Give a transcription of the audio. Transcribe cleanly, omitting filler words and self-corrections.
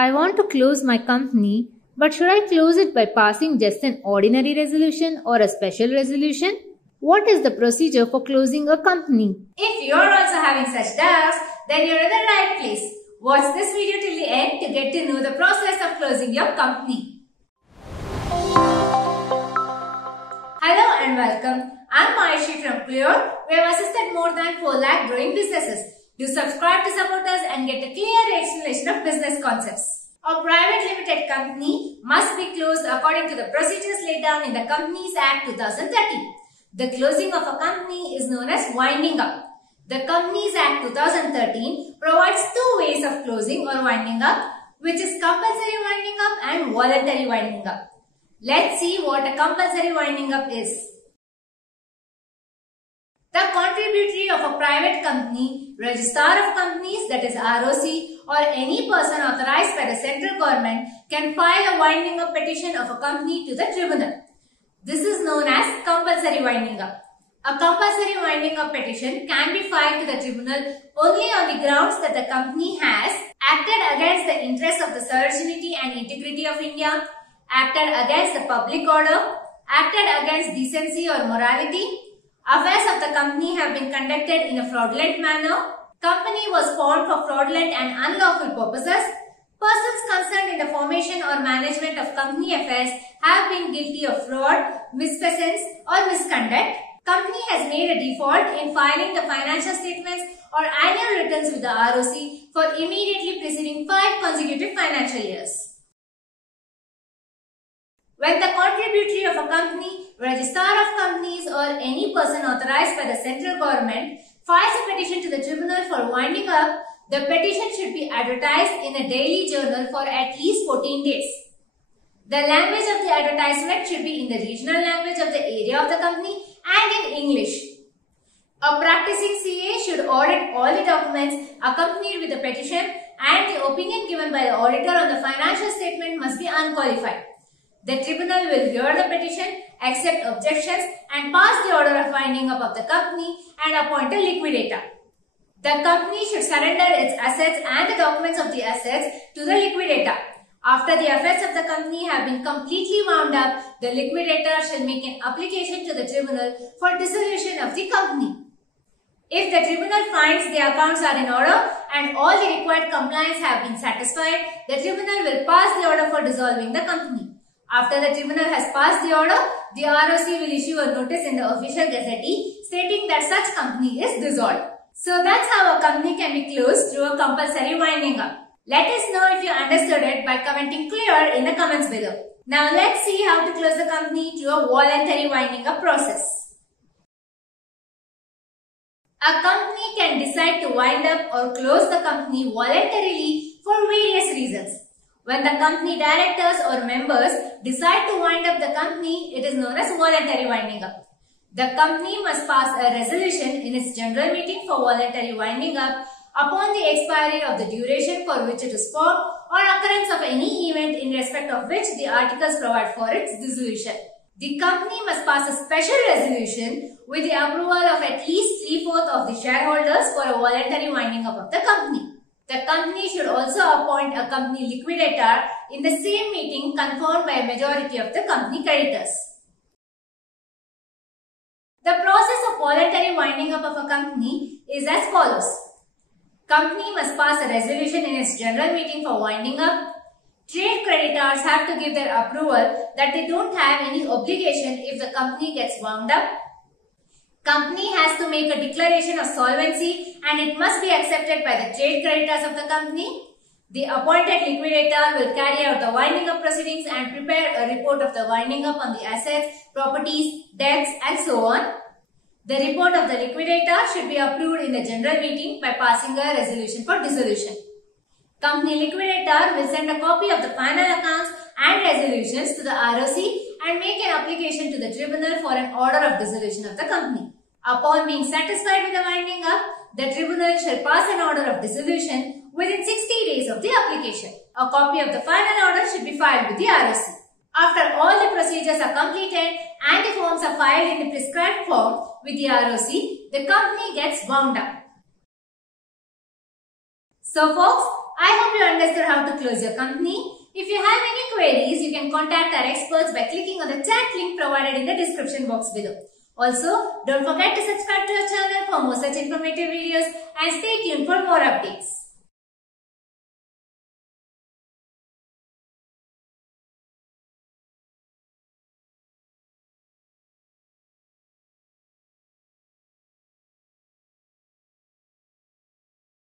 I want to close my company, but should I close it by passing just an ordinary resolution or a special resolution? What is the procedure for closing a company? If you are also having such doubts, then you are in the right place. Watch this video till the end to get to know the process of closing your company. Hello and welcome. I am Ayushi from Clear. We have assisted more than 4 lakh growing businesses. Do subscribe to support us and get a clear explanation of business concepts. A private limited company must be closed according to the procedures laid down in the Companies Act 2013. The closing of a company is known as winding up. The Companies Act 2013 provides 2 ways of closing or winding up, which is compulsory winding up and voluntary winding up. Let's see what a compulsory winding up is. The contributory of a private company, registrar of companies, that is ROC, or any person authorized by the central government can file a winding up petition of a company to the tribunal. This is known as compulsory winding up. A compulsory winding up petition can be filed to the tribunal only on the grounds that the company has acted against the interests of the sovereignty and integrity of India, acted against the public order, acted against decency or morality, affairs of the company have been conducted in a fraudulent manner, company was formed for fraudulent and unlawful purposes, persons concerned in the formation or management of company affairs have been guilty of fraud, misfeasance or misconduct, company has made a default in filing the financial statements or annual returns with the ROC for immediately preceding 5 consecutive financial years. When the contributory of a company, registrar of companies or any person authorized by the central government files a petition to the tribunal for winding up, the petition should be advertised in a daily journal for at least 14 days. The language of the advertisement should be in the regional language of the area of the company and in English. A practicing CA should audit all the documents accompanied with the petition, and the opinion given by the auditor on the financial statement must be unqualified. The tribunal will hear the petition, accept objections and pass the order of winding up of the company and appoint a liquidator. The company should surrender its assets and the documents of the assets to the liquidator. After the affairs of the company have been completely wound up, the liquidator shall make an application to the tribunal for dissolution of the company. If the tribunal finds the accounts are in order and all the required compliance have been satisfied, the tribunal will pass the order for dissolving the company. After the tribunal has passed the order, the ROC will issue a notice in the official gazette stating that such company is dissolved. So that's how a company can be closed through a compulsory winding up. Let us know if you understood it by commenting clear in the comments below. Now let's see how to close the company through a voluntary winding up process. A company can decide to wind up or close the company voluntarily for various reasons. When the company directors or members decide to wind up the company, it is known as voluntary winding up. The company must pass a resolution in its general meeting for voluntary winding up upon the expiry of the duration for which it is formed or occurrence of any event in respect of which the articles provide for its dissolution. The company must pass a special resolution with the approval of at least 3/4 of the shareholders for a voluntary winding up of the company. The company should also appoint a company liquidator in the same meeting confirmed by a majority of the company creditors. The process of voluntary winding up of a company is as follows. Company must pass a resolution in its general meeting for winding up. Trade creditors have to give their approval that they don't have any obligation if the company gets wound up. Company has to make a declaration of solvency and it must be accepted by the trade creditors of the company. The appointed liquidator will carry out the winding up proceedings and prepare a report of the winding up on the assets, properties, debts and so on. The report of the liquidator should be approved in the general meeting by passing a resolution for dissolution. Company liquidator will send a copy of the final accounts and resolutions to the ROC and make an application to the tribunal for an order of dissolution of the company. Upon being satisfied with the winding up, the tribunal shall pass an order of dissolution within 60 days of the application. A copy of the final order should be filed with the ROC. After all the procedures are completed and the forms are filed in the prescribed form with the ROC, the company gets wound up. So folks, I hope you understood how to close your company. If you have any queries, you can contact our experts by clicking on the chat link provided in the description box below. Also, don't forget to subscribe to our channel for more such informative videos and stay tuned for more updates.